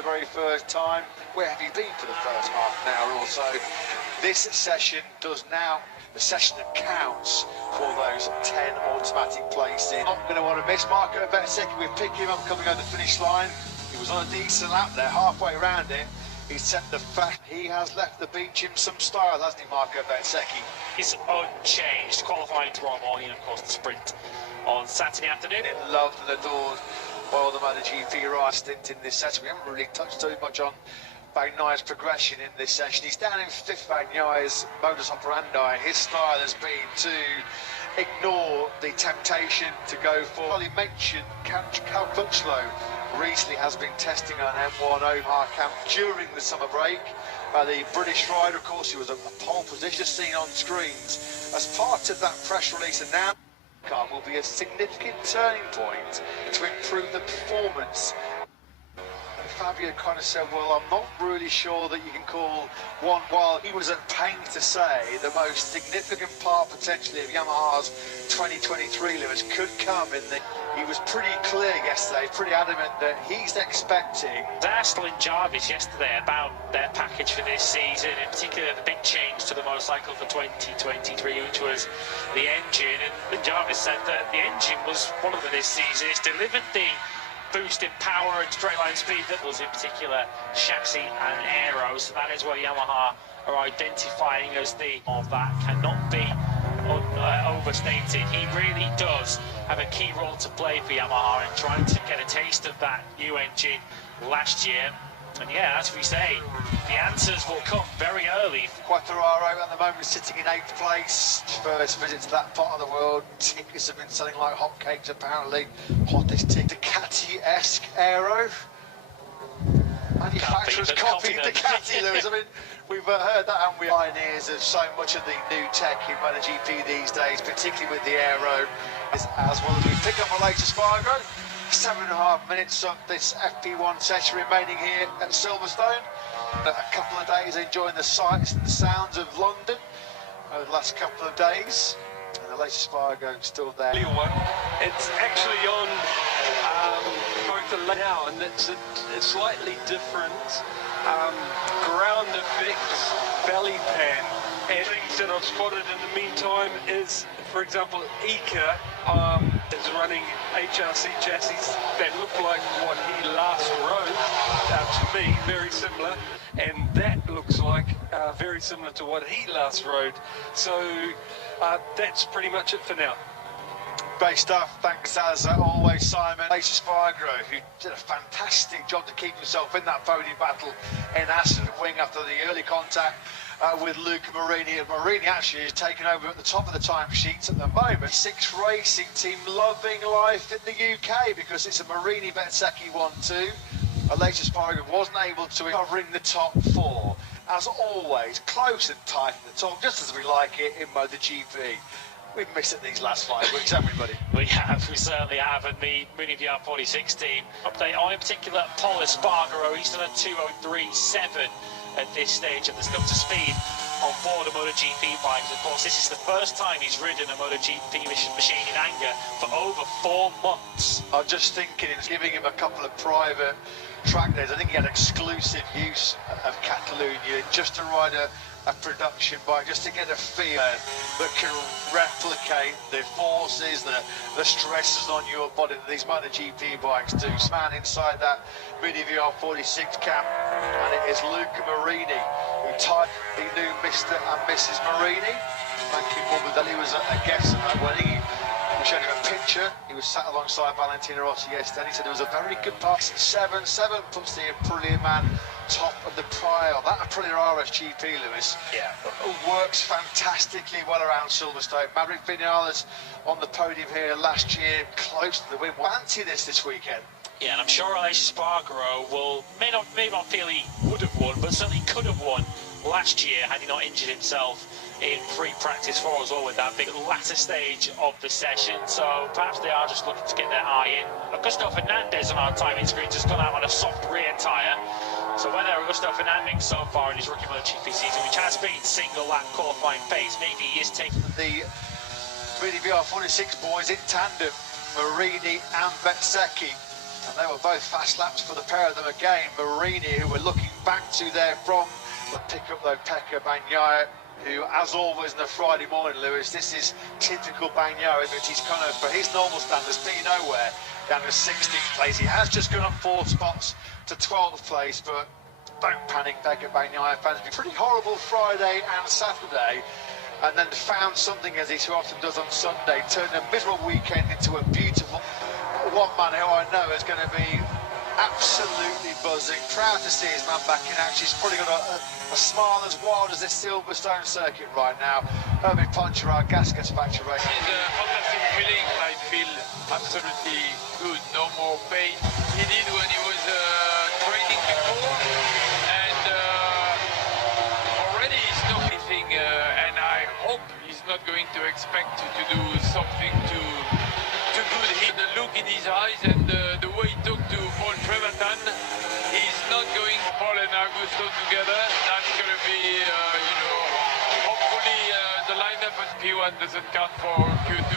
the very first time. Where have you been for the first half an hour or so? This session does now, the session that counts for those 10 automatic places. Not going to want to miss Marco Bezzecchi. We're picking him up coming over the finish line. He was on a decent lap there, halfway around it. He's set the fact he has left the beach in some style, hasn't he, Marco Bezzecchi? He's unchanged, qualifying tomorrow morning, of course, the sprint on Saturday afternoon. Loved and adored by all the MotoGP riders stint in this session. We haven't really touched too much on Bagnaia's progression in this session. He's down in fifth. Bagnaia's modus operandi, his style has been to ignore the temptation to go for. Well, he mentioned Cal Crutchlow recently has been testing an M1 Omar camp during the summer break. The British rider, of course, he was a pole position seen on screens. As part of that press release announcement, will be a significant turning point to improve the performance. Fabio kind of said, well, I'm not really sure that you can call one, while he was at pains to say the most significant part potentially of Yamaha's 2023, Lewis, could come in the... He was pretty clear yesterday, pretty adamant that he's expecting... Zastel and Jarvis yesterday about their package for this season, in particular the big change to the motorcycle for 2023, which was the engine, and Jarvis said that the engine was one of them this season. It's delivered the boost in power and straight line speed that was in particular chassis and aero, so that is what Yamaha are identifying as the of that cannot be overstated. He really does have a key role to play for Yamaha in trying to get a taste of that new engine last year. And yeah, as we say, the answers will come very early. Quartararo at the moment sitting in 8th place. First visit to that part of the world. Tickets have been selling like hotcakes apparently. Hottest ticket. Ducati-esque aero. Manufacturers copied Ducati, Lewis. I mean, we've heard that, and we're pioneers of so much of the new tech in MotoGP these days, particularly with the aero. As well as we pick up a later Spargo. 7.5 minutes of this FP1 session remaining here at Silverstone. A couple of days enjoying the sights and the sounds of London over the last couple of days. And the latest Spargo still there. It's actually on both the now, and it's a slightly different ground effects belly pan. And things that I've spotted in the meantime is, for example, Ika is running HRC chassis that look like what he last rode. To me, very similar, and that looks like very similar to what he last rode. So that's pretty much it for now. Great stuff, thanks as always, Simon. Later Spargo, who did a fantastic job to keep himself in that podium battle in Aston wing after the early contact with Luca Marini. And Marini actually is taking over at the top of the timesheets at the moment. Sixth racing team loving life in the UK because it's a Marini Bezzecchi 1-2. A later Spargo wasn't able to cover in the top 4. As always, close and tight in the top, just as we like it in MotoGP. We've missed it these last 5 weeks, haven't we, buddy? We certainly have, and the Mini VR46 team update on, in particular, Paul Espargaro. He's done a 2:03.7 at this stage, and there's up to speed on board a MotoGP bike. Of course, this is the first time he's ridden a MotoGP machine in anger for over 4 months. I'm just thinking it's giving him a couple of private track days. I think he had exclusive use of Catalonia just to ride a production bike, just to get a feel that can replicate the forces, the stresses on your body that these MotoGP bikes do. Man inside that Mini VR46 camp, and it is Luca Marini who tied the new Mr. and Mrs. Marini. Frankie Morbidelli was a guest at that wedding. We showed him a picture. He was sat alongside Valentino Rossi yesterday. He said it was a very good pass. 7-7 puts the Aprilia man top of the pile. That Aprilia RSGP, Lewis, works fantastically well around Silverstone. Maverick Vinales on the podium here last year, close to the win. Fancy this weekend. Yeah, and I'm sure Aleix Espargaro may not feel he would have won, but certainly could have won last year had he not injured himself in free practice 4 as well with that big latter stage of the session. So perhaps they are just looking to get their eye in. Augusto Fernandez on our timing screens has gone out on a soft rear tyre. So whether Augusto Fernandez so far in his rookie MotoGP season, which has been single lap qualifying pace, maybe he is taking the Mini VR46 boys in tandem, Marini and Bezzecchi. And they were both fast laps for the pair of them again. Marini, who were looking back to there from the pick-up though, Pecco Bagnaia, who, as always, in the Friday morning, Lewis, this is typical Bagnaia, but he's kind of, for his normal standards, being nowhere down to 16th place. He has just gone up 4 spots to 12th place, but don't panic, Pecco Bagnaia fans. It's been a pretty horrible Friday and Saturday, and then found something, as he so often does on Sunday, turned a miserable weekend into a beautiful one. Man who I know is going to be absolutely buzzing, proud to see his man back in action. He's probably got a smile as wild as this Silverstone circuit right now. Herman Poncher, our gas factory race. It's a fantastic feeling. I feel absolutely good, no more pain. He did when he was training before, and already he's not anything, and I hope he's not going to expect to do something too good. The look in his eyes and the way he talked to Paul Trevathan, he's not going Paul and Augusto together. That's going to be, you know, hopefully the lineup at P1 doesn't count for Q2.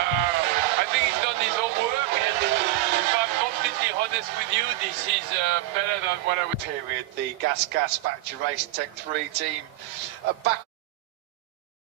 I think he's done his own work, and if I'm completely honest with you, this is better than what I would. Period. The gas factory race Tech 3 team back.